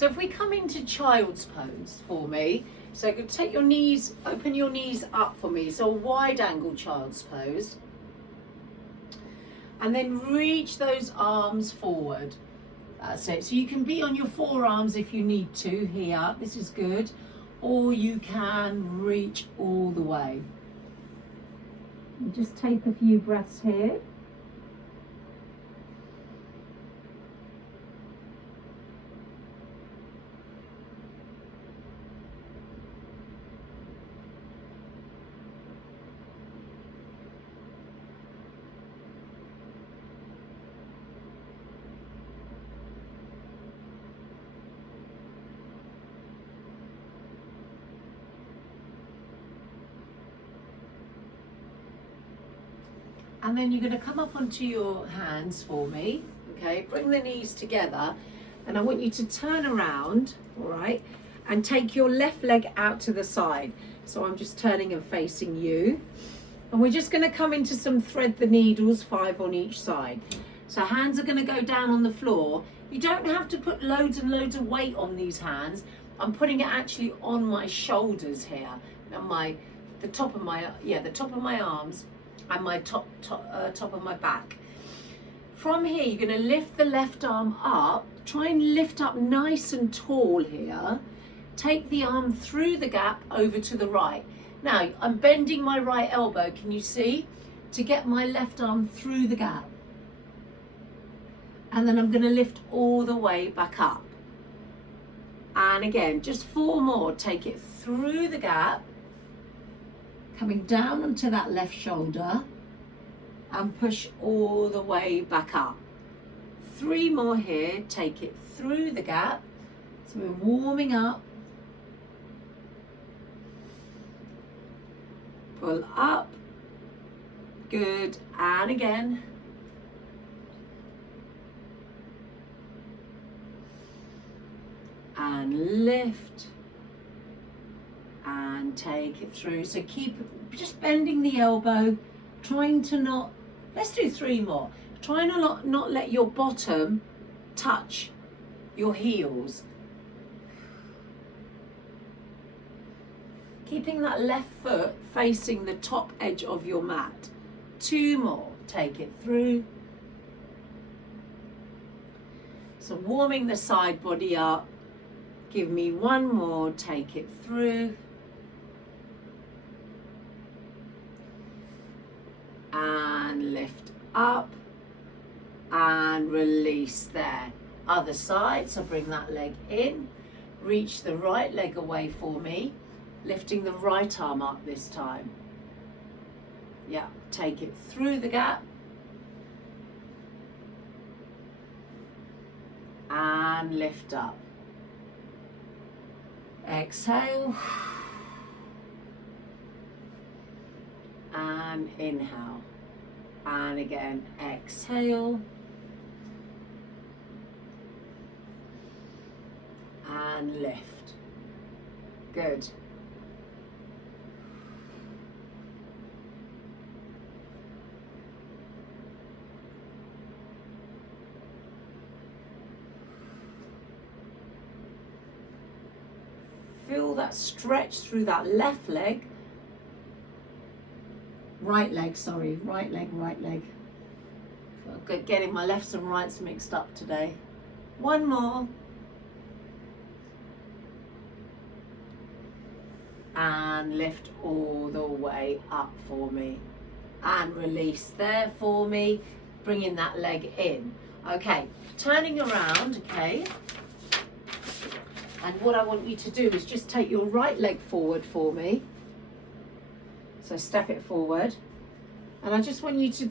So if we come into child's pose for me, so you can take your knees, open your knees up for me, so a wide angle child's pose. And then reach those arms forward. That's it. So you can be on your forearms if you need to here, this is good. Or you can reach all the way. And just take a few breaths here. And then you're going to come up onto your hands for me, okay? Bring the knees together, and I want you to turn around, all right? And take your left leg out to the side. So I'm just turning and facing you. And we're just going to come into some thread the needles, 5 on each side. So hands are going to go down on the floor. You don't have to put loads and loads of weight on these hands. I'm putting it actually on my shoulders here, and the top of my arms, and my top of my back. From here, you're going to lift the left arm up. Try and lift up nice and tall here. Take the arm through the gap over to the right. Now, I'm bending my right elbow, can you see? To get my left arm through the gap. And then I'm going to lift all the way back up. And again, just 4 more. Take it through the gap. Coming down onto that left shoulder and push all the way back up. 3 more here, take it through the gap. So we're warming up. Pull up, good, and again. And lift. And take it through. So keep just bending the elbow, trying to not, let's do 3 more. Try and not let your bottom touch your heels. Keeping that left foot facing the top edge of your mat. 2 more, take it through. So warming the side body up. Give me 1 more, take it through. And lift up and release there. Other side, so bring that leg in, reach the right leg away for me, lifting the right arm up this time. Yeah, take it through the gap and lift up. Exhale and inhale, and again exhale and lift. Good. Feel that stretch through that left leg. Right leg. Getting my lefts and rights mixed up today. 1 more. And lift all the way up for me. And release there for me. Bringing that leg in. Okay, turning around, okay. And what I want you to do is just take your right leg forward for me. So step it forward. And I just want you to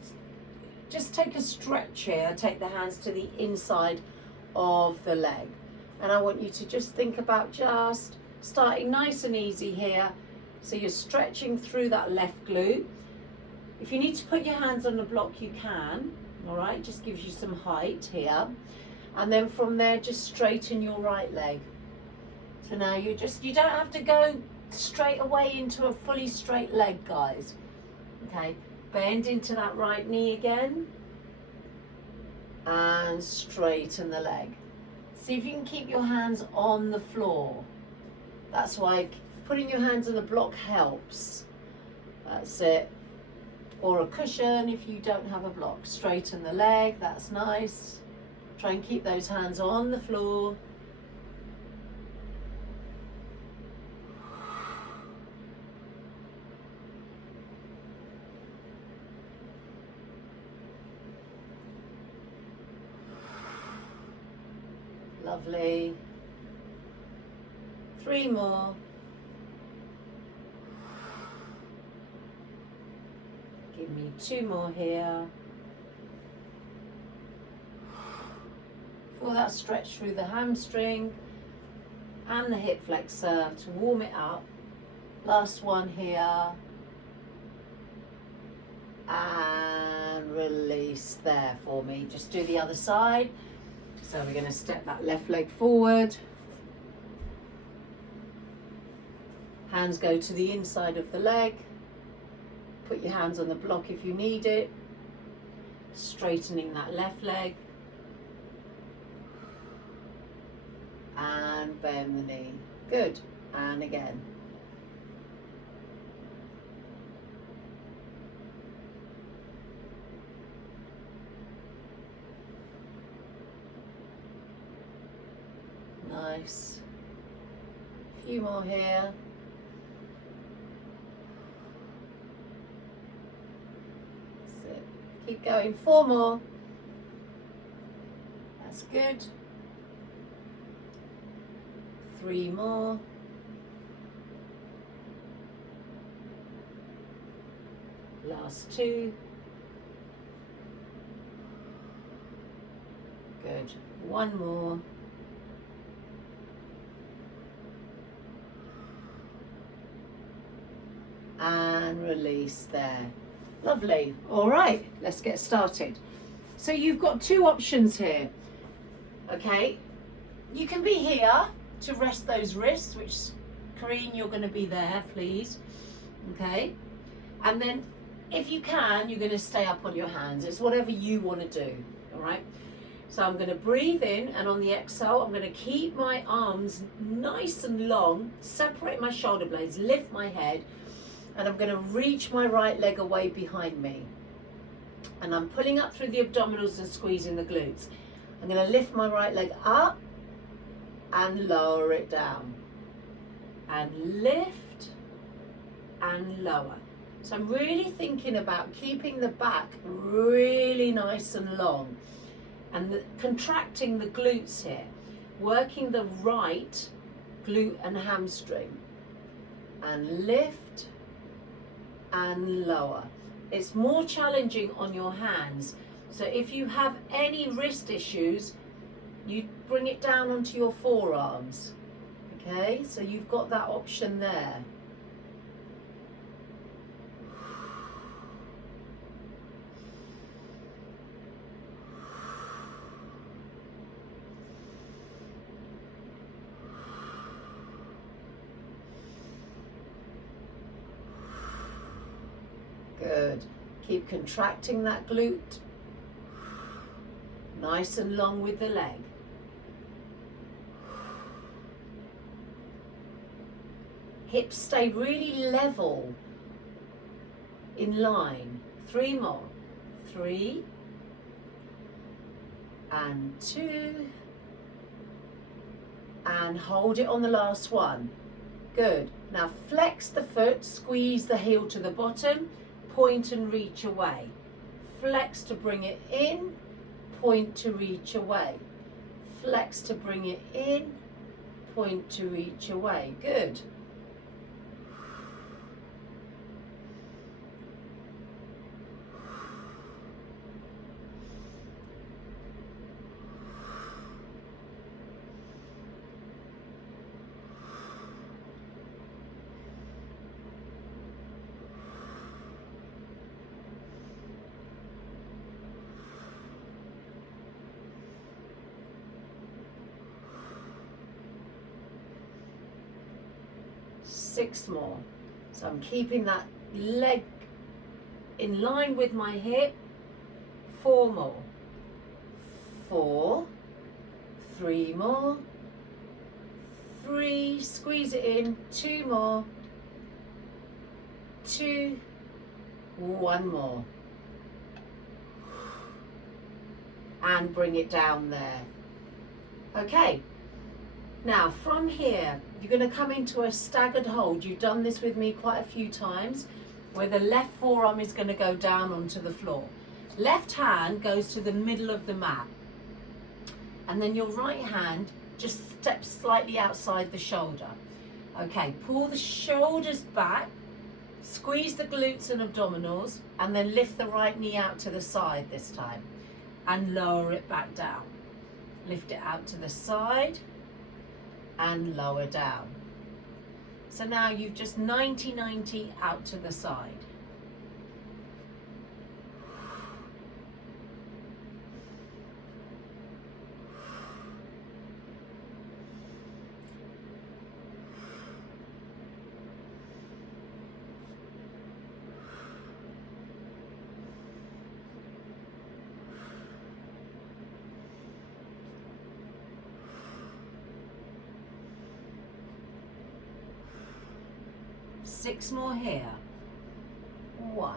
just take a stretch here. Take the hands to the inside of the leg. And I want you to just think about just starting nice and easy here. So you're stretching through that left glute. If you need to put your hands on the block, you can. All right, just gives you some height here. And then from there, just straighten your right leg. So now you don't have to go straight away into a fully straight leg, guys. Okay, bend into that right knee again and straighten the leg. See if you can keep your hands on the floor. That's why putting your hands on the block helps. That's it. Or a cushion if you don't have a block. Straighten the leg, that's nice. Try and keep those hands on the floor. Lovely. 3 more. Give me 2 more here. Feel that stretch through the hamstring and the hip flexor to warm it up. Last one here. And release there for me. Just do the other side. So we're going to step that left leg forward. Hands go to the inside of the leg. Put your hands on the block if you need it. Straightening that left leg. And bend the knee. Good. And again. Nice. A few more here. That's it. Keep going. 4 more. That's good. 3 more. Last 2. Good. 1 more. And release there. Lovely. All right, let's get started. So you've got 2 options here. Okay, you can be here to rest those wrists, which, Karine, you're going to be there, please. Okay, and then if you can, you're going to stay up on your hands. It's whatever you want to do. All right, so I'm going to breathe in, and on the exhale, I'm going to keep my arms nice and long, separate my shoulder blades, lift my head, and I'm going to reach my right leg away behind me. And I'm pulling up through the abdominals and squeezing the glutes. I'm going to lift my right leg up and lower it down. And lift and lower. So I'm really thinking about keeping the back really nice and long. And contracting the glutes here. Working the right glute and hamstring. And lift and lower. It's more challenging on your hands, so if you have any wrist issues, you bring it down onto your forearms. Okay, so you've got that option there. Good. Keep contracting that glute. Nice and long with the leg. Hips stay really level, in line. 3 more. 3 and 2. And hold it on the last one. Good. Now flex the foot, squeeze the heel to the bottom. Point and reach away. Flex to bring it in, point to reach away. Flex to bring it in, point to reach away. Good. Six more. So I'm keeping that leg in line with my hip. 4 more. 4, 3 more, 3, squeeze it in, 2 more, 2, 1 more, and bring it down there. Okay, now from here you're going to come into a staggered hold. You've done this with me quite a few times, where the left forearm is going to go down onto the floor. Left hand goes to the middle of the mat, and then your right hand just steps slightly outside the shoulder. Okay, pull the shoulders back, squeeze the glutes and abdominals, and then lift the right knee out to the side this time and lower it back down. Lift it out to the side and lower down. So now you've just 90-90 out to the side. Six more here. 1.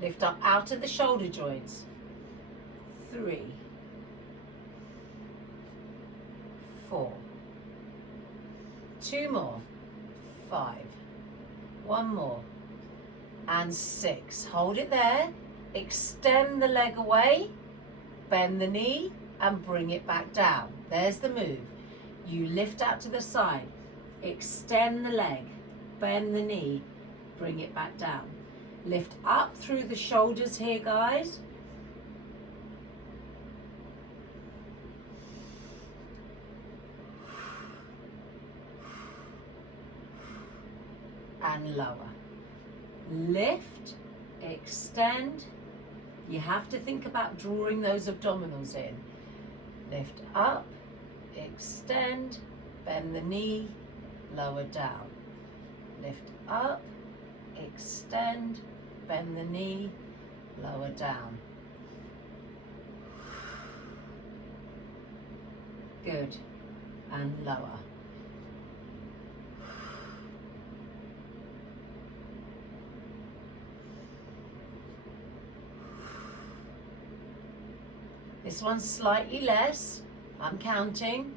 Lift up out of the shoulder joints. 3. 4. 2 more. 5. 1 more. And 6. Hold it there. Extend the leg away. Bend the knee and bring it back down. There's the move. You lift out to the side, extend the leg, bend the knee, bring it back down. Lift up through the shoulders here, guys. And lower. Lift, extend. You have to think about drawing those abdominals in. Lift up. Extend, bend the knee, lower down. Lift up, extend, bend the knee, lower down. Good. And lower. This one's slightly less. I'm counting.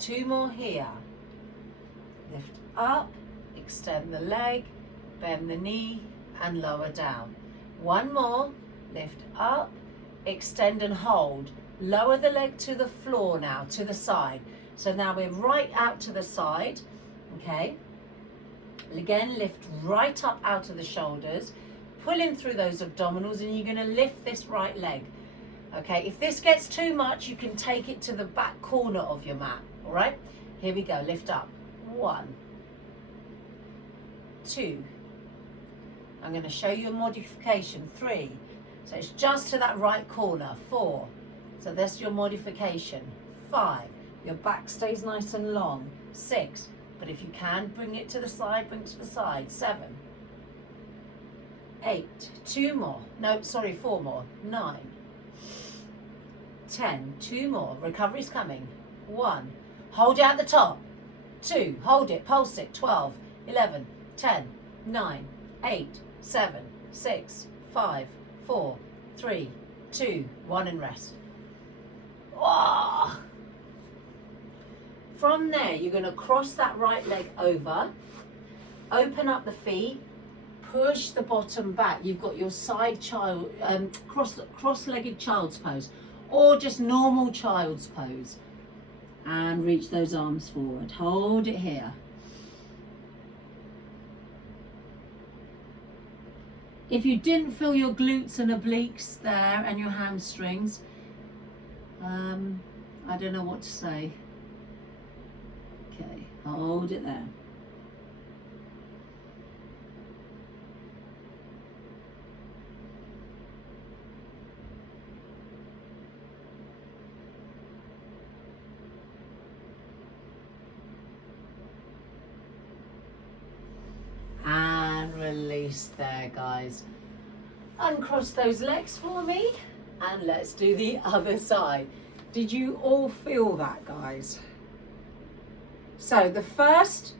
Two more here. Lift up, extend the leg, bend the knee, and lower down. 1 more. Lift up, extend and hold. Lower the leg to the floor now, to the side. So now we're right out to the side. Okay. Again, lift right up out of the shoulders. Pull in through those abdominals, and you're going to lift this right leg. Okay, if this gets too much, you can take it to the back corner of your mat. All right, here we go. Lift up. 1, 2. I'm going to show you a modification. 3. So it's just to that right corner. 4. So that's your modification. 5. Your back stays nice and long. 6. But if you can, bring it to the side, bring it to the side. 7. 8, 2 more, no, sorry, 4 more, 9, 10, 2 more, recovery's coming, 1, hold it at the top, 2, hold it, pulse it, 12, 11, 10, 9, 8, 7, 6, 5, 4, 3, 2, 1 and rest. Oh. From there, you're going to cross that right leg over, open up the feet, push the bottom back. You've got your side child, cross-legged child's pose, or just normal child's pose. And reach those arms forward. Hold it here. If you didn't feel your glutes and obliques there and your hamstrings, I don't know what to say. Okay, hold it there. Almost there, guys. Uncross those legs for me, and let's do the other side. Did you all feel that, guys? So the first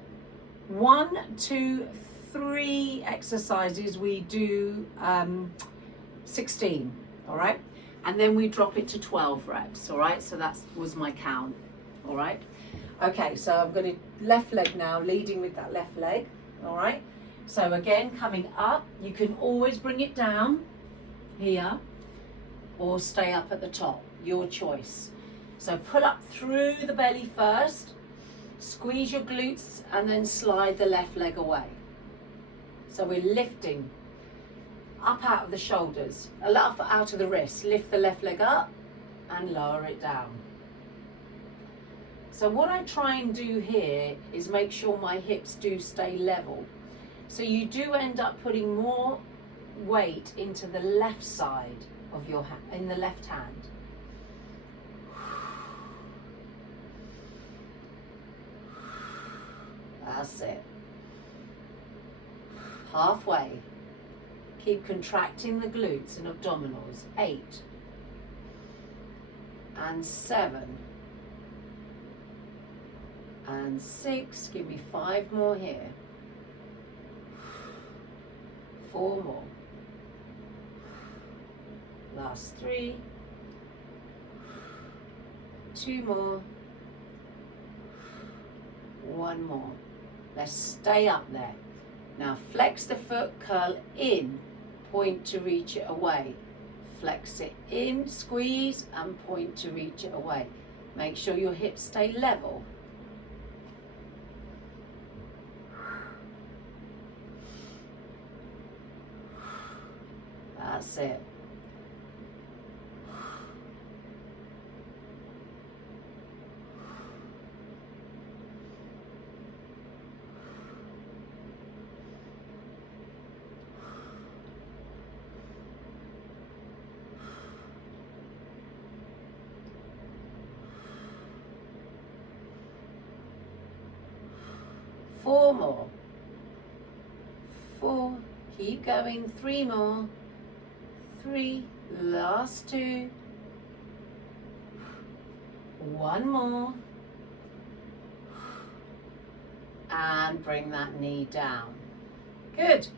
1, 2, 3 exercises we do 16, all right? And then we drop it to 12 reps, all right? So that was my count, all right? Okay, so I'm going to left leg now, leading with that left leg, all right? So again, coming up, you can always bring it down here or stay up at the top, your choice. So pull up through the belly first, squeeze your glutes, and then slide the left leg away. So we're lifting up out of the shoulders, up out of the wrists. Lift the left leg up and lower it down. So what I try and do here is make sure my hips do stay level. So you do end up putting more weight into the left side of your hand, in the left hand. That's it. Halfway. Keep contracting the glutes and abdominals. 8 and 7 and 6. Give me 5 more here. 4 more. Last 3. 2 more. 1 more. Let's stay up there. Now flex the foot, curl in, point to reach it away. Flex it in, squeeze, and point to reach it away. Make sure your hips stay level. That's it. Four more. 4. Keep going. 3 more. 3. Last 2. 1 more. And bring that knee down. Good.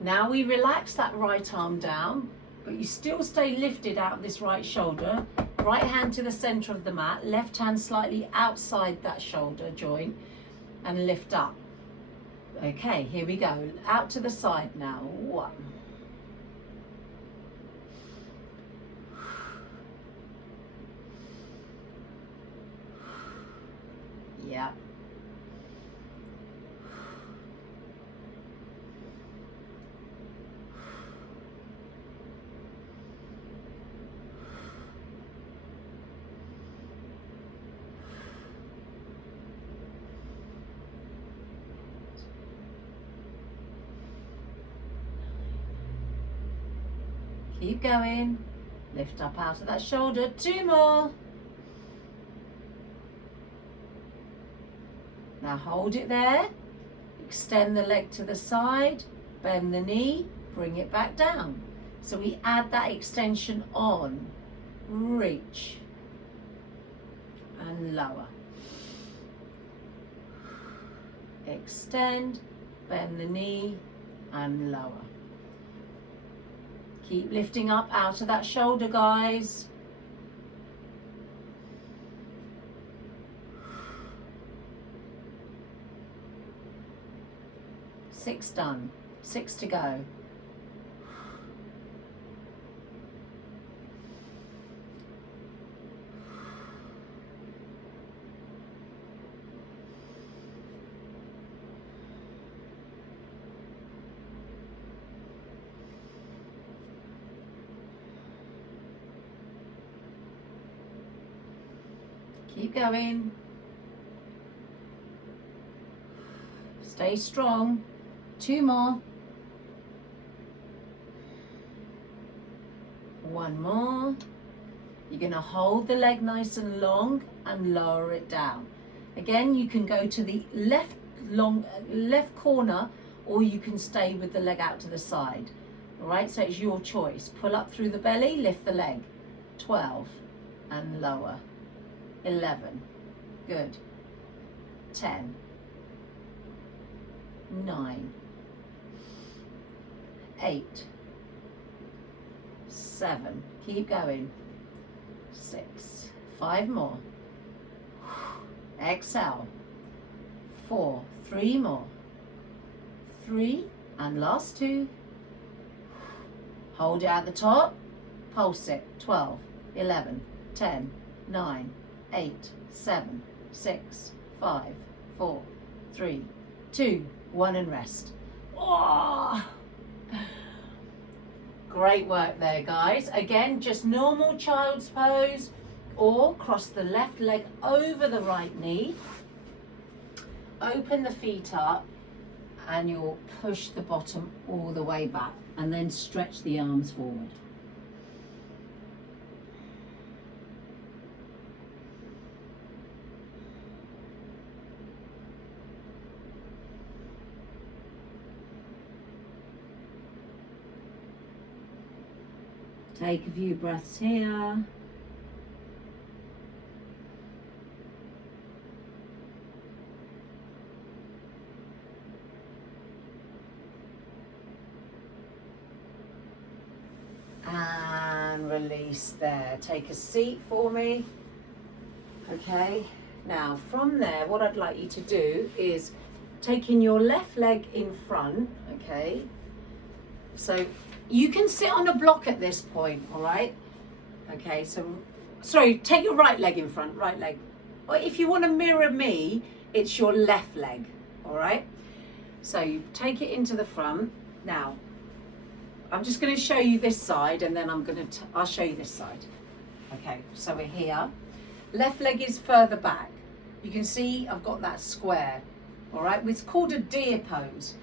Now we relax that right arm down, but you still stay lifted out of this right shoulder. Right hand to the center of the mat, left hand slightly outside that shoulder joint, and lift up. Okay, here we go. Out to the side now. 1. Yeah. Keep going. Lift up out of that shoulder. 2 more. Now hold it there. Extend the leg to the side. Bend the knee. Bring it back down. So we add that extension on. Reach. And lower. Extend. Bend the knee. And lower. Keep lifting up out of that shoulder, guys. Six done. 6 to go. Keep going. Stay strong. 2 more. 1 more. You're going to hold the leg nice and long and lower it down. Again, you can go to the left corner or you can stay with the leg out to the side. All right, so it's your choice. Pull up through the belly, lift the leg. 12 and lower. 11. Good. 10. 9. 8. 7. Keep going. 6. 5 more. Exhale. 4. 3 more. 3. And last 2. Hold it at the top. Pulse it. 12. 11. 10. 9. 8. 7. 6. 5. 4. 3. 2. 1 and rest. Oh! Great work there, guys. Again, just normal child's pose, or cross the left leg over the right knee. Open the feet up and you'll push the bottom all the way back and then stretch the arms forward. Take a few breaths here. And release there. Take a seat for me. Okay, now from there, what I'd like you to do is taking your left leg in front, okay? So you can sit on a block at this point, all right? Okay, so, sorry, take your right leg in front, right leg. Or if you want to mirror me, it's your left leg, all right? So you take it into the front. Now, I'm just going to show you this side and then I'll show you this side. Okay, so we're here. Left leg is further back. You can see I've got that square, all right? It's called a deer pose.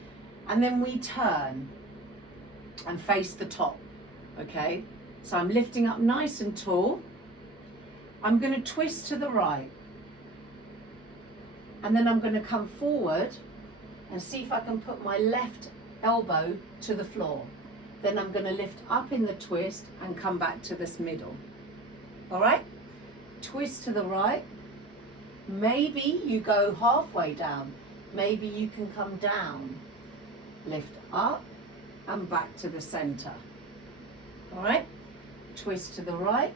And then we turn and face the top, okay? So I'm lifting up nice and tall. I'm going to twist to the right. And then I'm going to come forward and see if I can put my left elbow to the floor. Then I'm going to lift up in the twist and come back to this middle. All right? Twist to the right. Maybe you go halfway down. Maybe you can come down. Lift up and back to the center. All right? Twist to the right.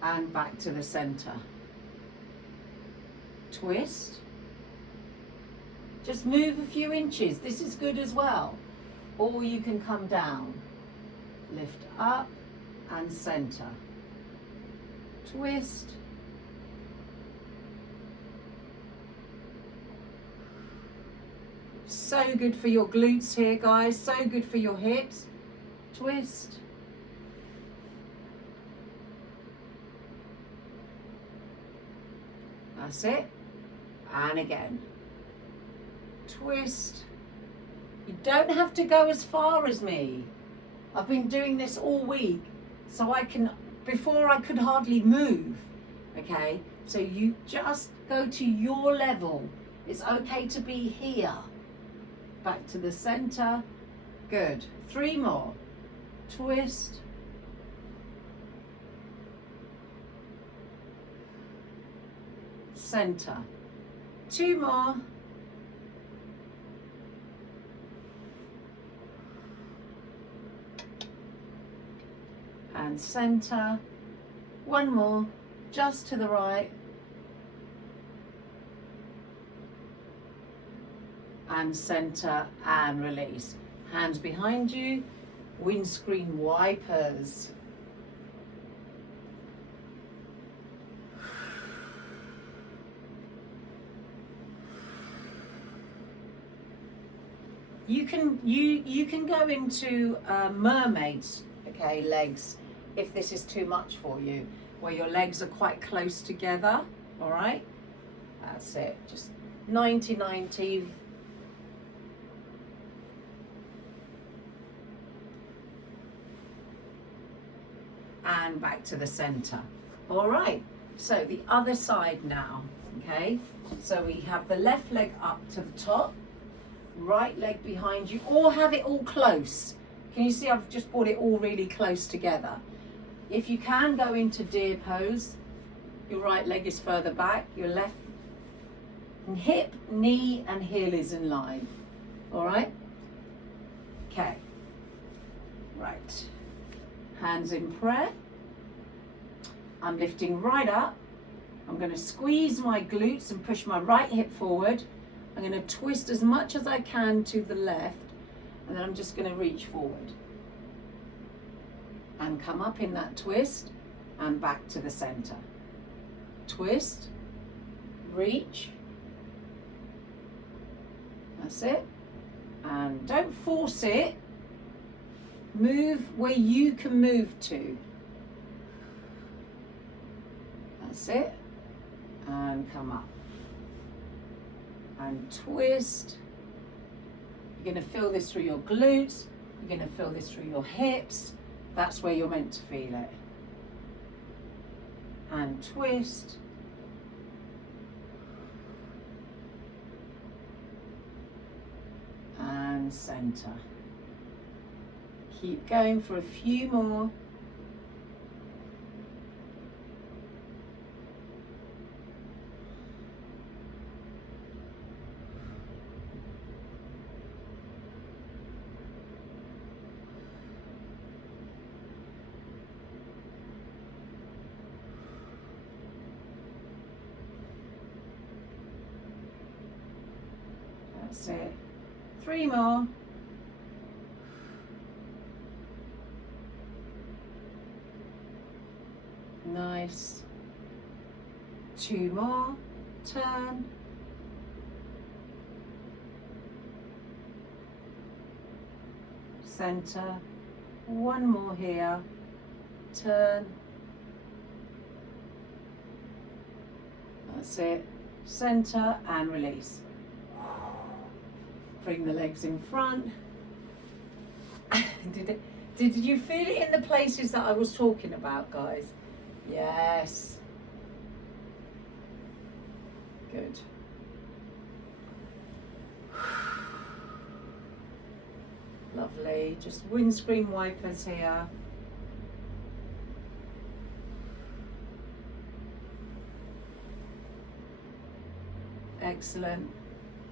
And back to the center. Twist. Just move a few inches. This is good as well. Or you can come down. Lift up and center. Twist. So good for your glutes here, guys. So good for your hips. Twist. That's it. And again. Twist. You don't have to go as far as me. I've been doing this all week, so before I could hardly move, okay? So you just go to your level. It's okay to be here. Back to the center. Good. 3 more. Twist. Center. 2 more. And center. 1 more, just to the right. And center and release. Hands behind you, windscreen wipers. You can go into mermaids, okay, legs, if this is too much for you, where your legs are quite close together, all right? That's it, just 90-90. And back to the center. All right, So the other side now, okay? So we have the left leg up to the top, right leg behind you, or have it all close. Can you see I've just brought it all really close together? If you can go into deer pose, your right leg is further back, your left hip, knee and heel is in line. All right? Okay. Right. Hands in prayer. I'm lifting right up. I'm going to squeeze my glutes and push my right hip forward. I'm going to twist as much as I can to the left, and then I'm just going to reach forward and come up in that twist and back to the center. Twist, reach. That's it. And don't force it. Move where you can move to. That's it. And come up. And twist. You're going to feel this through your glutes. You're going to feel this through your hips. That's where you're meant to feel it. And twist. And center. Keep going for a few more. That's it. 3 more. Nice. 2 more. Turn. Center. 1 more here. Turn. That's it. Center and release. Bring the legs in front. Did you feel it in the places that I was talking about, guys? Yes. Good. Lovely. Just windscreen wipers here. Excellent.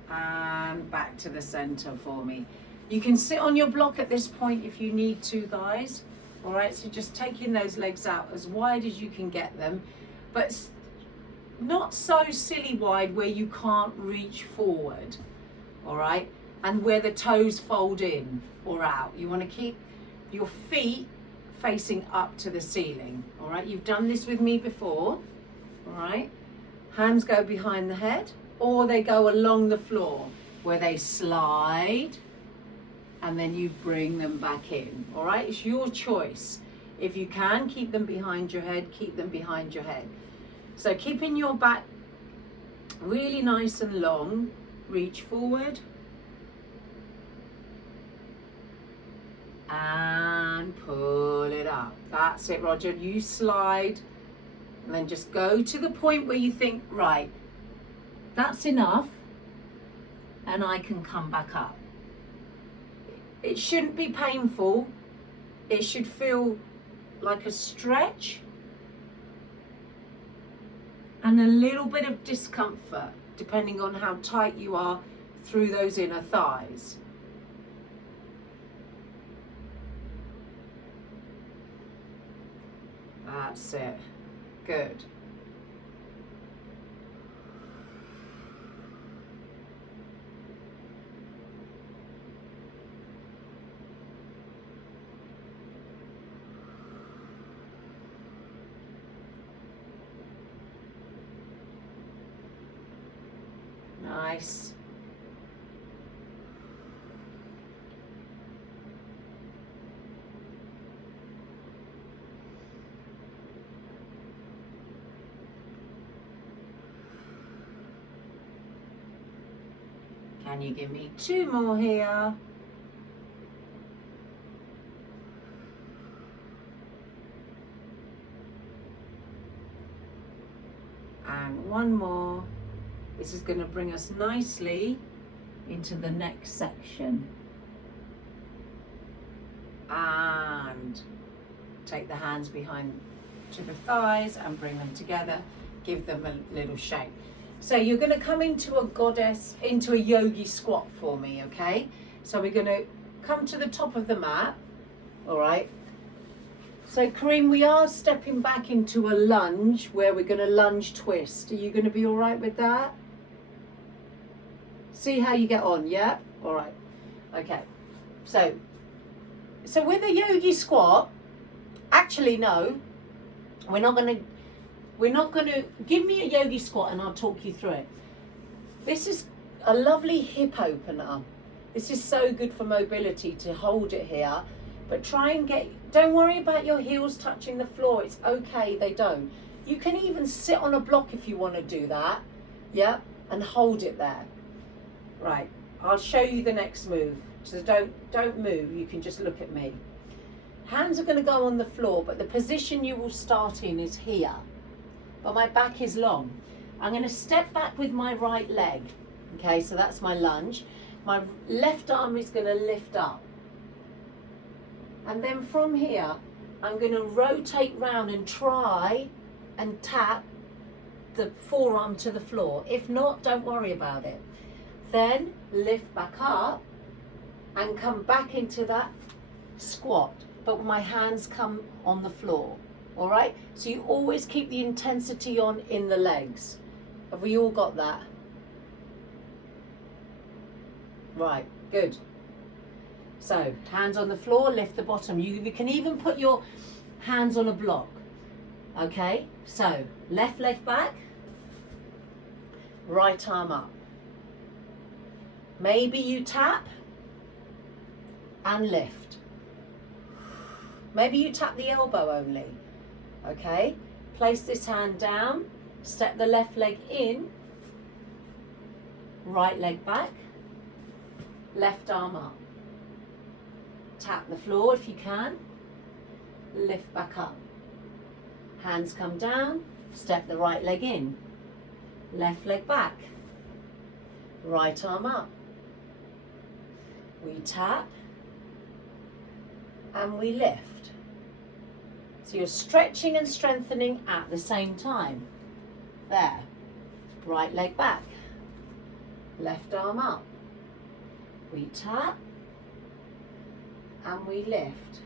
And back to the center for me. You can sit on your block at this point if you need to, guys. All right, so just taking those legs out as wide as you can get them, but not so silly wide where you can't reach forward. All right, and where the toes fold in or out. You want to keep your feet facing up to the ceiling. All right, you've done this with me before. All right, hands go behind the head or they go along the floor where they slide and then you bring them back in. All right, it's your choice. If you can, keep them behind your head, keep them behind your head. So keeping your back really nice and long, reach forward and pull it up. That's it, Roger. You slide and then just go to the point where you think, right, that's enough, and I can come back up. It shouldn't be painful. It should feel like a stretch and a little bit of discomfort depending on how tight you are through those inner thighs. That's it. Good. Nice. Can you give me 2 more here? one more. This is going to bring us nicely into the next section. And take the hands behind to the thighs and bring them together. Give them a little shake. So you're going to come into a yogi squat for me, okay? So we're going to come to the top of the mat, all right? So Kareem, we are stepping back into a lunge where we're going to lunge twist. Are you going to be all right with that? See how you get on, yeah? All right, okay. So with a yogi squat, actually no, we're not going to, give me a yogi squat and I'll talk you through it. This is a lovely hip opener. This is so good for mobility to hold it here, but try and don't worry about your heels touching the floor. It's okay, they don't. You can even sit on a block if you want to do that, yeah, and hold it there. Right, I'll show you the next move. So don't move, you can just look at me. Hands are going to go on the floor, but the position you will start in is here. But my back is long. I'm going to step back with my right leg. Okay, so that's my lunge. My left arm is going to lift up. And then from here, I'm going to rotate round and try and tap the forearm to the floor. If not, don't worry about it. Then lift back up and come back into that squat, but my hands come on the floor. All right, so you always keep the intensity on in the legs. Have we all got that? Right, good. So hands on the floor, lift the bottom. You can even put your hands on a block. Okay, so left leg back, right arm up. Maybe you tap and lift. Maybe you tap the elbow only. Okay, place this hand down, step the left leg in, right leg back, left arm up. Tap the floor if you can, lift back up. Hands come down, step the right leg in, left leg back, right arm up. We tap and we lift. So you're stretching and strengthening at the same time. There. Right leg back. Left arm up. We tap and we lift.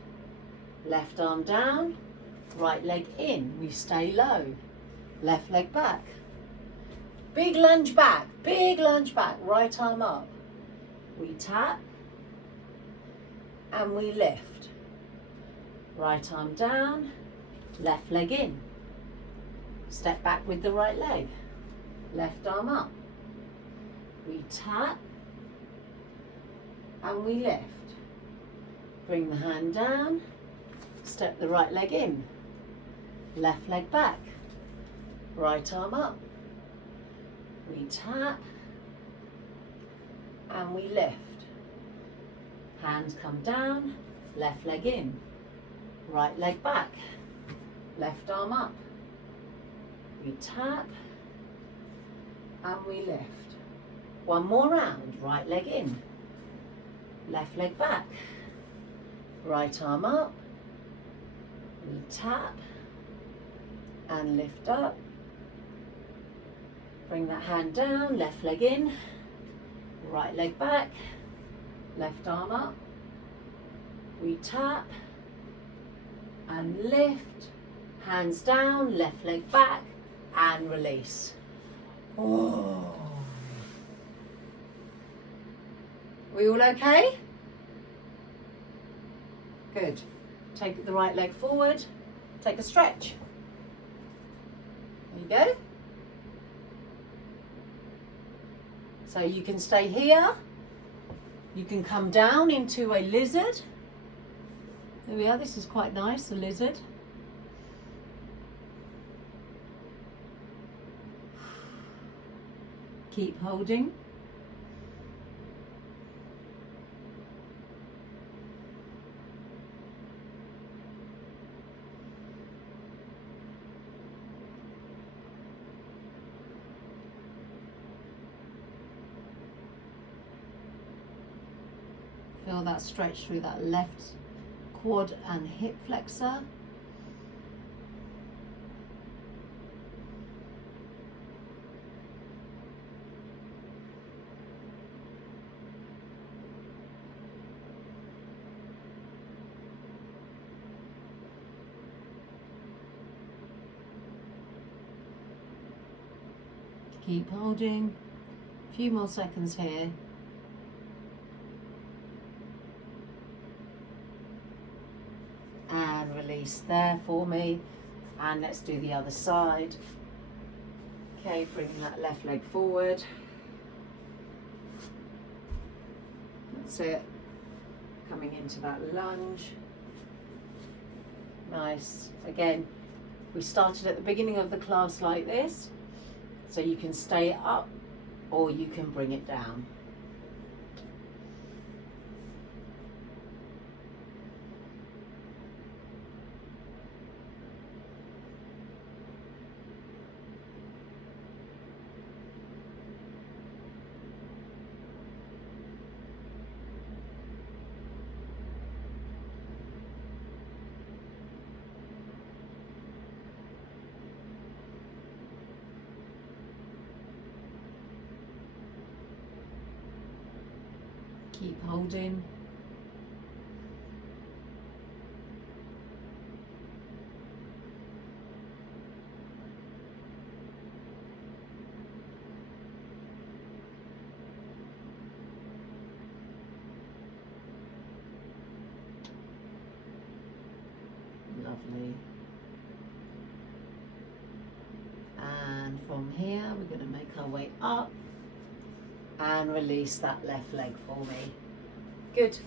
Left arm down. Right leg in. We stay low. Left leg back. Big lunge back. Big lunge back. Right arm up. We tap and we lift. Right arm down, left leg in. Step back with the right leg. Left arm up. We tap and we lift. Bring the hand down, step the right leg in. Left leg back. Right arm up. We tap and we lift. Hands come down, left leg in. Right leg back, left arm up. We tap and we lift. One more round, right leg in, left leg back, right arm up. We tap and lift up. Bring that hand down, left leg in, right leg back, left arm up. We tap and lift, hands down, left leg back and release. Oh. We all okay? Good. Take the right leg forward, take a stretch. There you go. So you can stay here, you can come down into a lizard. There we are, this is quite nice, a lizard. Keep holding. Feel that stretch through that left quad and hip flexor. Keep holding. A few more seconds here. And release there for me. And let's do the other side. Okay, bring that left leg forward. That's it. Coming into that lunge. Nice. Again, we started at the beginning of the class like this. So you can stay up or you can bring it down. Keep holding. Lovely. And from here, we're going to make our way up and release that left leg for me. Good.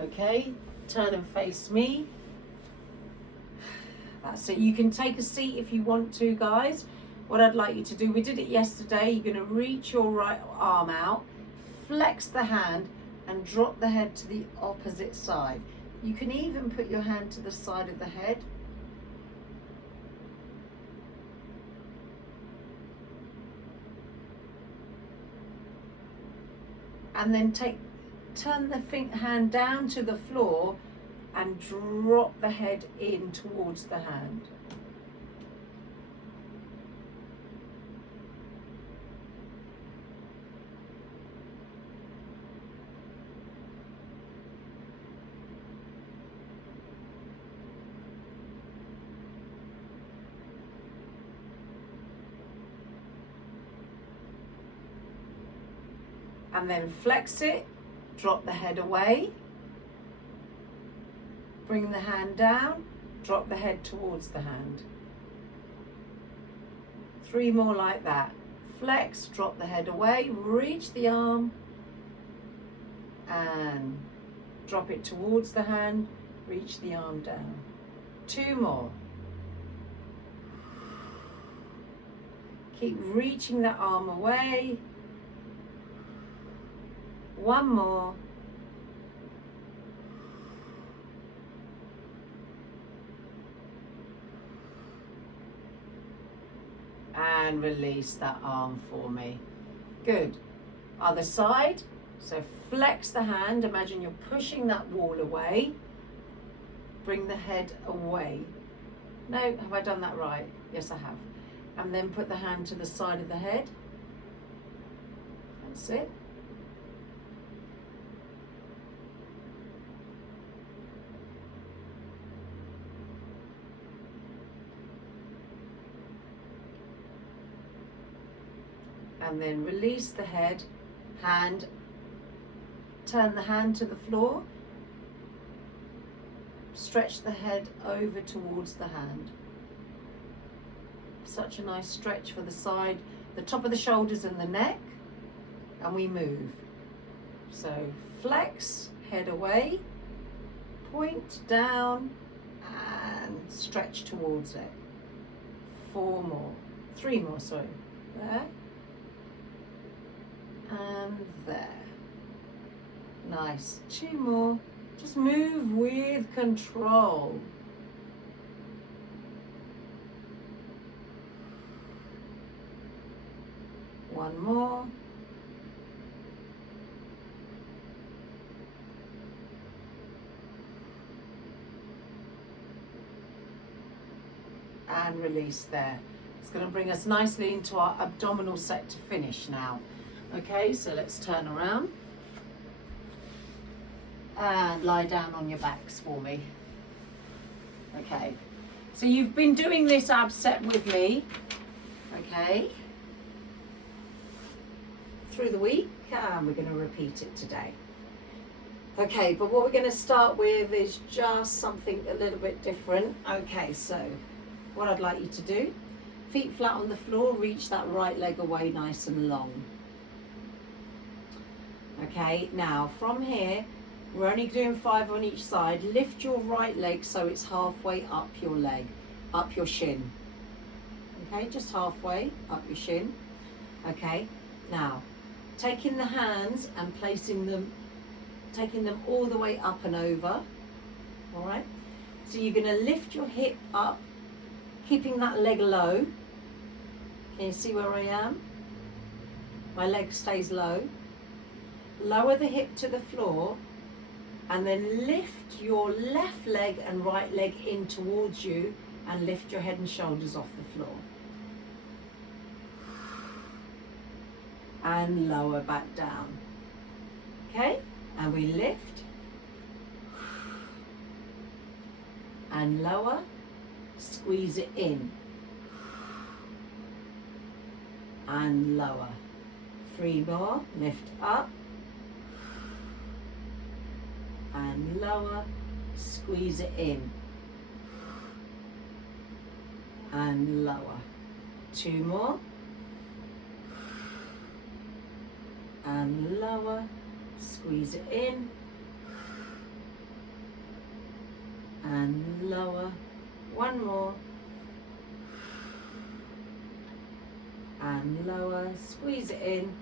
Okay, turn and face me. That's it. You can take a seat if you want to, guys. What I'd like you to do, we did it yesterday, you're going to reach your right arm out, flex the hand and drop the head to the opposite side. You can even put your hand to the side of the head. And then turn the hand down to the floor and drop the head in towards the hand. And then flex it, drop the head away, bring the hand down, drop the head towards the hand. 3 more like that. Flex, drop the head away, reach the arm and drop it towards the hand, reach the arm down. 2 more. Keep reaching that arm away. 1 more. And release that arm for me. Good. Other side. So flex the hand. Imagine you're pushing that wall away. Bring the head away. No, have I done that right? Yes, I have. And then put the hand to the side of the head. That's it. And then release the head, hand, turn the hand to the floor, stretch the head over towards the hand. Such a nice stretch for the side, the top of the shoulders and the neck, and we move. So flex, head away, point down and stretch towards it. 4 more, 3 more, sorry, there. And there. Nice. 2 more. Just move with control. One more. and release there. It's going to bring us nicely into our abdominal set to finish now. Okay, so let's turn around and lie down on your backs for me. Okay, so you've been doing this ab set with me, okay, through the week, and we're going to repeat it today. Okay, but what we're going to start with is just something a little bit different. Okay, so what I'd like you to do, feet flat on the floor, reach that right leg away nice and long. Okay, now from here, we're only doing 5 on each side. Lift your right leg so it's halfway up your leg, up your shin. Okay, just halfway up your shin. Okay, now taking the hands and placing them, taking them all the way up and over. All right, so you're going to lift your hip up, keeping that leg low. Can you see where I am? My leg stays low. Lower the hip to the floor, and then lift your left leg and right leg in towards you, and lift your head and shoulders off the floor. And lower back down. Okay, and we lift and lower, squeeze it in and lower. 3 more, lift up and lower, squeeze it in and lower. 2 more and lower, squeeze it in and lower. 1 more and lower, squeeze it in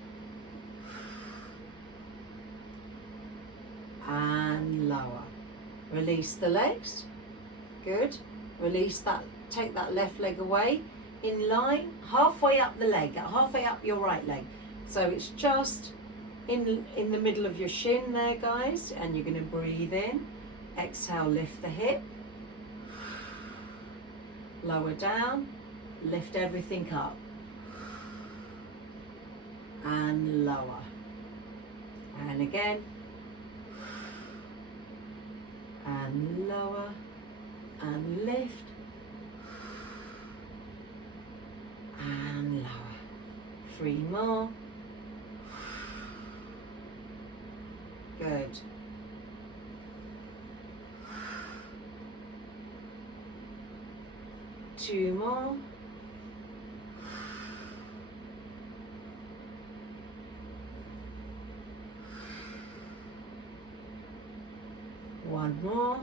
and lower. Release the legs. Good. Release that, take that left leg away, in line, halfway up the leg, halfway up your right leg. So it's just in the middle of your shin there, guys, and you're going to breathe in. Exhale, lift the hip. Lower down, lift everything up. And lower. And again. And lower. And lift. And lower. 3 more. Good. Two more. One more.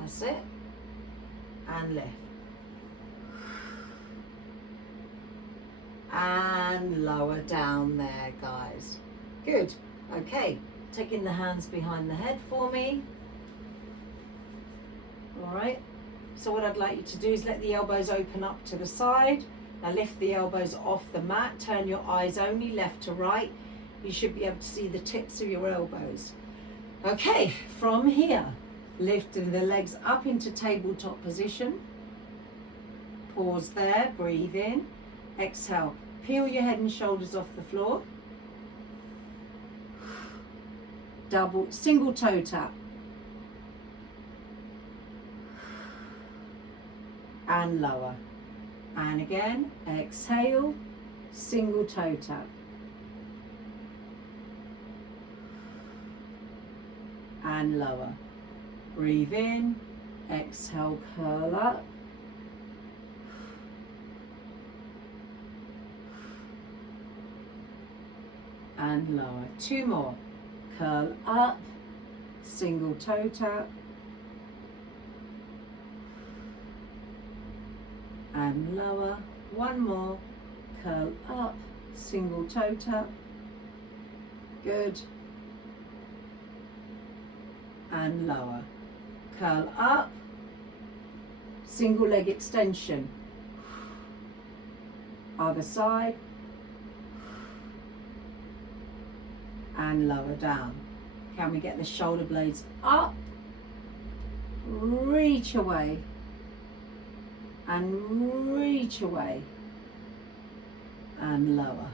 That's it. And lift. And lower down there, guys. Good. Okay. Taking the hands behind the head for me. All right. So what I'd like you to do is let the elbows open up to the side. Now lift the elbows off the mat. Turn your eyes only left to right. You should be able to see the tips of your elbows. Okay. From here, lifting the legs up into tabletop position. Pause there. Breathe in. Exhale. Peel your head and shoulders off the floor. Double, single toe tap. And lower. And again, exhale, single toe tap. And lower. Breathe in, exhale, curl up. And lower. 2 more. Curl up, single toe tap. And lower. 1 more. Curl up, single toe tap. Good. And lower. Curl up, single leg extension. Other side. And lower down. Can we get the shoulder blades up reach away, and reach away, and lower.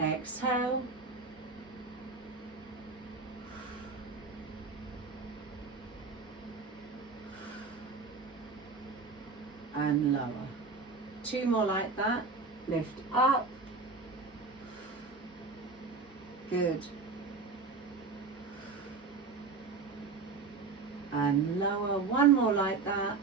Exhale. And lower. 2 more like that. Lift up. Good. And lower. 1 more like that.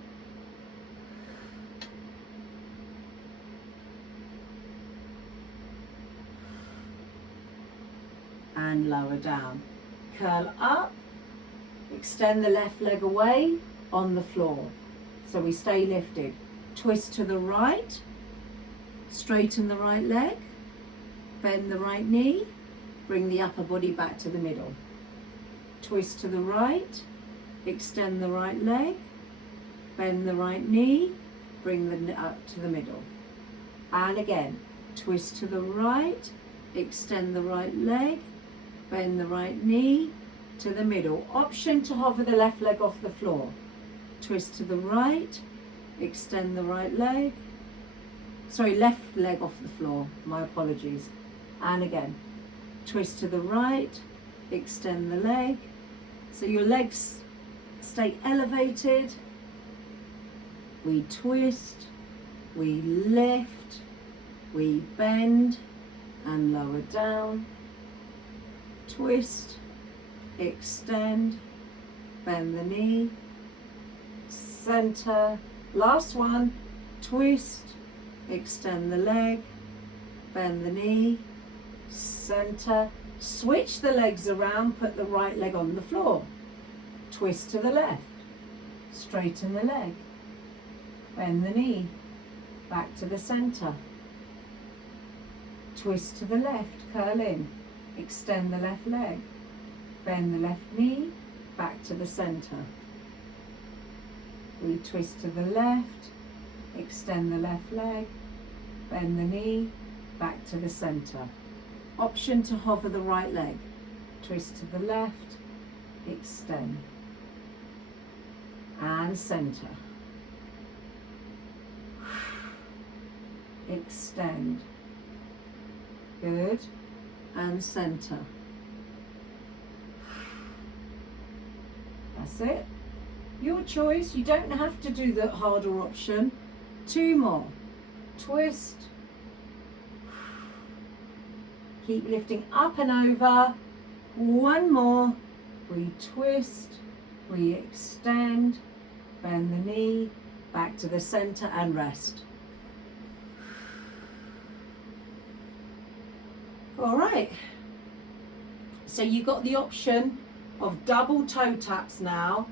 And lower down. Curl up. Extend the left leg away on the floor. So we stay lifted. Twist to the right. Straighten the right leg. Bend the right knee. Bring the upper body back to the middle. Twist to the right. Extend the right leg. Bend the right knee. Bring the up to the middle. And again. Twist to the right. Extend the right leg. Bend the right knee to the middle. Option to hover the left leg off the floor. Twist to the right, extend the right leg, left leg off the floor, my apologies. And again, twist to the right, extend the leg, so your legs stay elevated. We twist, we lift, we bend and lower down, twist, extend, bend the knee, center, last one, twist, extend the leg, bend the knee, center, switch the legs around, put the right leg on the floor, twist to the left, straighten the leg, bend the knee, back to the center, twist to the left, curl in, extend the left leg, bend the left knee, back to the center. We twist to the left, extend the left leg, bend the knee, back to the center. Option to hover the right leg. Twist to the left, extend, and center. Extend. Good. And center. That's it. Your choice. You don't have to do the harder option. 2 more. Twist. Keep lifting up and over. 1 more. We twist. We extend. Bend the knee. Back to the center and rest. All right. So you've got the option of double toe taps now,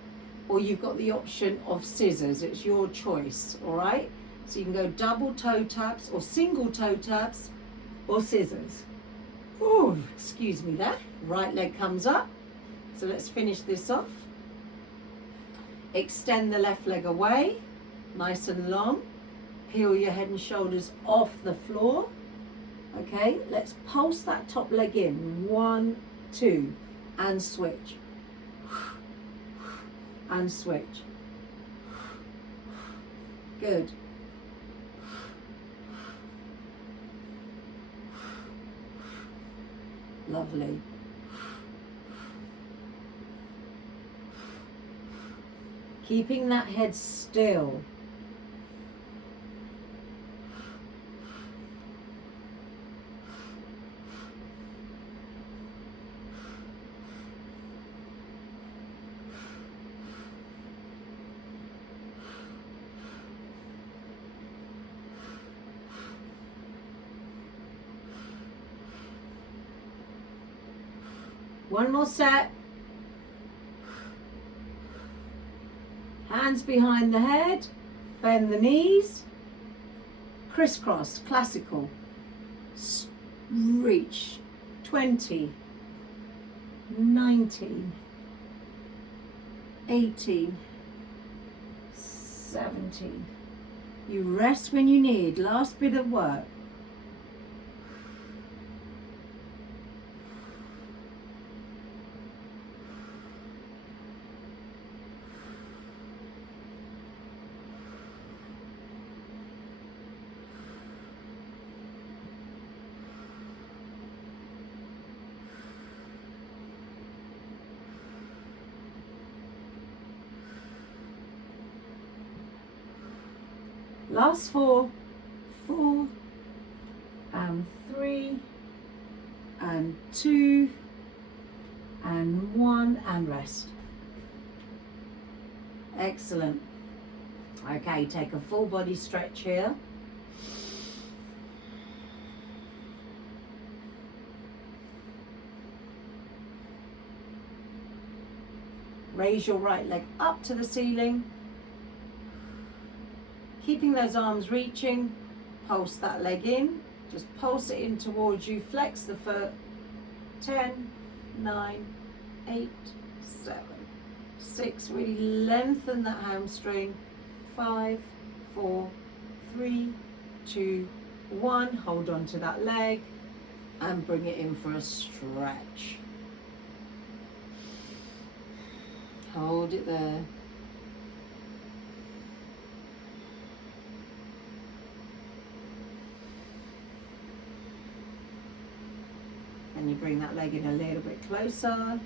or you've got the option of scissors. It's your choice, all right? So you can go double toe taps or single toe taps or scissors. Oh, excuse me there. Right leg comes up. So let's finish this off. Extend the left leg away, nice and long. Peel your head and shoulders off the floor. Okay, let's pulse that top leg in. 1, 2, and switch. And switch. Good. Lovely. Keeping that head still. One more set. Hands behind the head, bend the knees, crisscross, classical. Reach. 20, 19, 18, 17. You rest when you need. Last bit of work. Last 4, 4, and 3, and 2, and 1, and rest. Excellent. Okay, take a full body stretch here. Raise your right leg up to the ceiling. Keeping those arms reaching, pulse that leg in. Just pulse it in towards you. Flex the foot. 10, 9, 8, 7, 6. Really lengthen that hamstring. 5, 4, 3, 2, 1. Hold on to that leg and bring it in for a stretch. Hold it there. And you bring that leg in a little bit closer.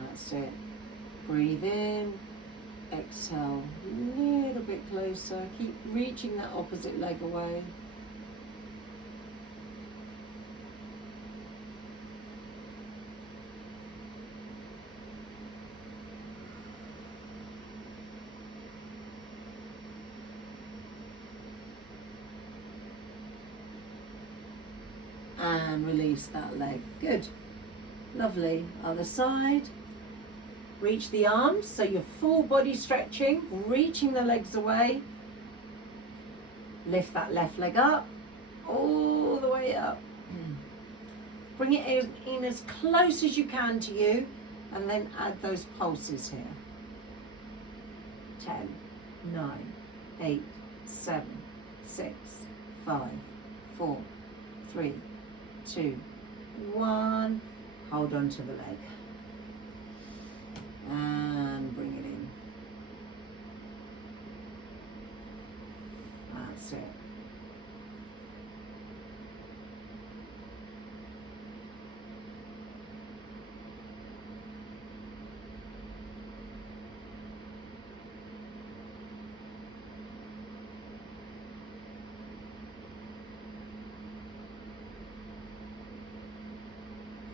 That's it. Breathe in, exhale, a little bit closer. Keep reaching that opposite leg away. And release that leg. Good. Lovely. Other side. Reach the arms, so you're full body stretching, reaching the legs away. Lift that left leg up, all the way up. Bring it in as close as you can to you, and then add those pulses here. 10, 9, 8, 7, 6, 5, 4, 3, 2, 1. Hold on to the leg. And bring it in. That's it.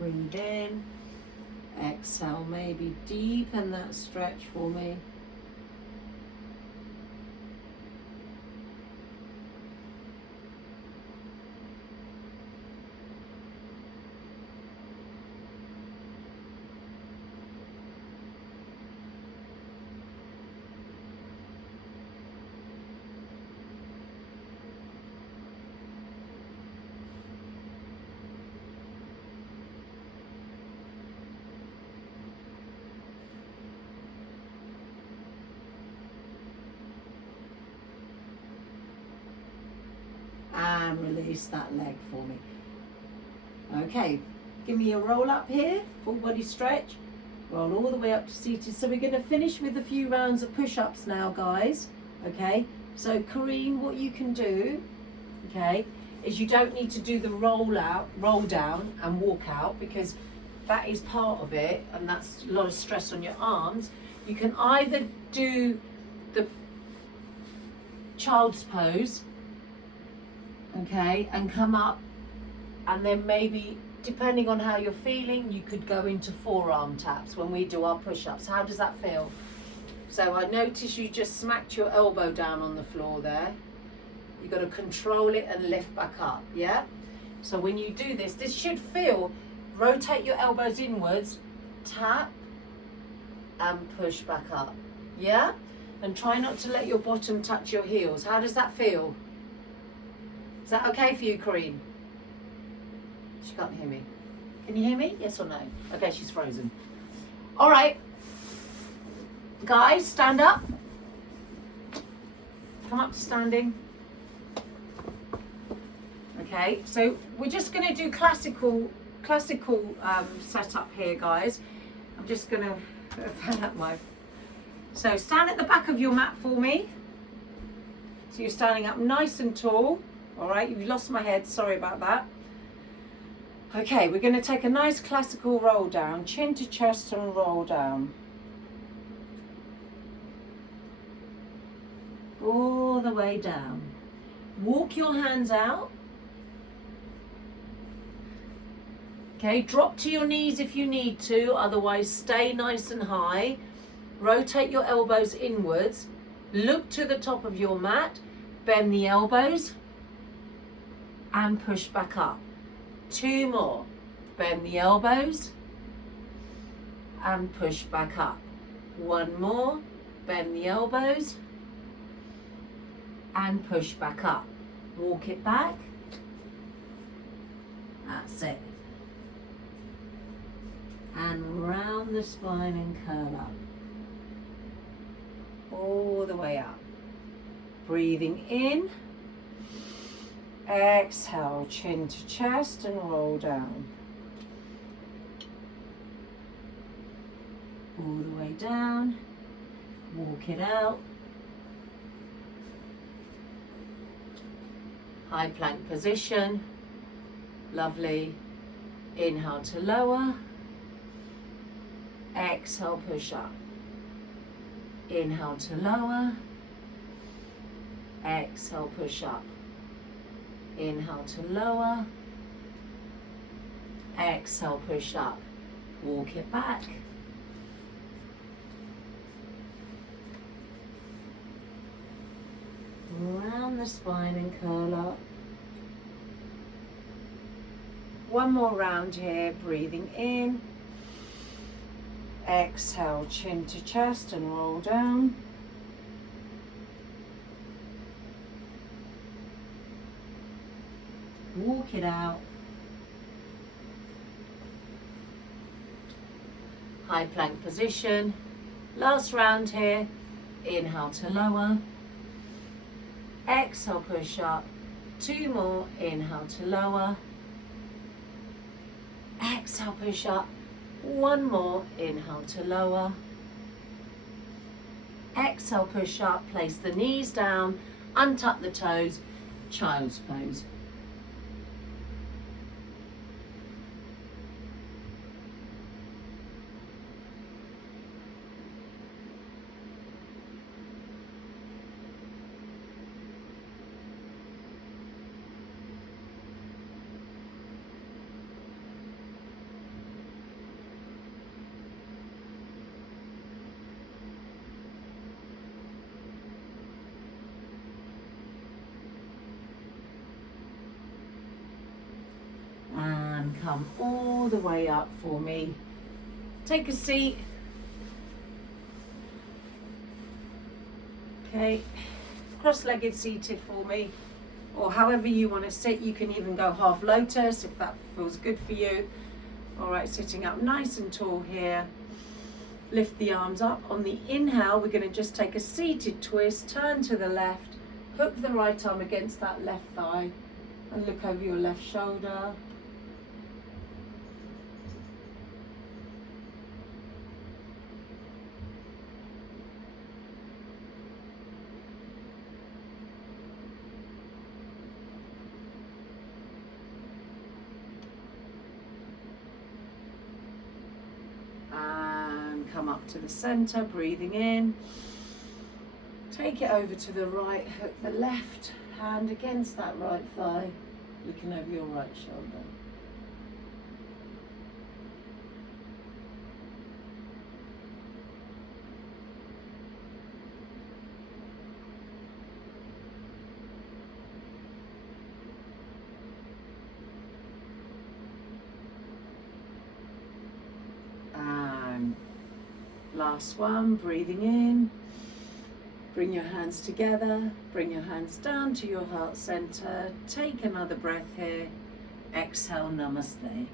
Breathe in. Exhale, maybe deepen that stretch for me. And release that leg for me. Okay, give me a roll up here, full body stretch. Roll all the way up to seated. So we're going to finish with a few rounds of push-ups now, guys. Okay, so Kareen, what you can do, okay, is you don't need to do the roll down and walk out, because that is part of it and that's a lot of stress on your arms. You can either do the child's pose, okay, and come up, and then maybe, depending on how you're feeling, you could go into forearm taps when we do our push-ups. How does that feel? So I notice you just smacked your elbow down on the floor there. You've got to control it and lift back up, yeah? So when you do this, this should feel, rotate your elbows inwards, tap, and push back up, yeah? And try not to let your bottom touch your heels. How does that feel? Is that okay for you, Kareen? She can't hear me. Can you hear me? Yes or no? Okay, she's frozen. All right. Guys, stand up. Come up to standing. Okay. Okay, so we're just going to do classical setup here, guys. I'm just going to fan up my... So stand at the back of your mat for me. So you're standing up nice and tall. All right, you've lost my head, sorry about that. Okay, we're going to take a nice classical roll down, chin to chest and roll down. All the way down. Walk your hands out. Okay, drop to your knees if you need to, otherwise stay nice and high. Rotate your elbows inwards. Look to the top of your mat. Bend the elbows and push back up. 2 more. Bend the elbows and push back up. 1 more. Bend the elbows and push back up. Walk it back. That's it. And round the spine and curl up. All the way up. Breathing in. Exhale, chin to chest and roll down. All the way down. Walk it out. High plank position. Lovely. Inhale to lower. Exhale, push up. Inhale to lower. Exhale, push up. Inhale to lower. Exhale, push up. Walk it back. Round the spine and curl up. 1 more round here, breathing in. Exhale, chin to chest and roll down. Walk it out. High plank position. Last round here. Inhale to lower. Exhale, push up. 2 more. Inhale to lower. Exhale, push up. 1 more. Inhale to lower. Exhale, push up. Place the knees down. Untuck the toes. Child's pose. And come all the way up for me. Take a seat. Okay, cross-legged seated for me, or however you want to sit. You can even go half lotus if that feels good for you. All right, sitting up nice and tall here. Lift the arms up. On the inhale, we're going to just take a seated twist, turn to the left, hook the right arm against that left thigh, and look over your left shoulder. And come up to the center, breathing in. Take it over to the right, hook the left hand against that right thigh, looking over your right shoulder. And last one, breathing in. Bring your hands together, bring your hands down to your heart center. Take another breath here. Exhale, namaste.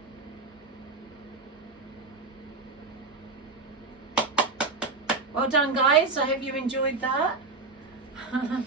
Well done, guys. I hope you enjoyed that.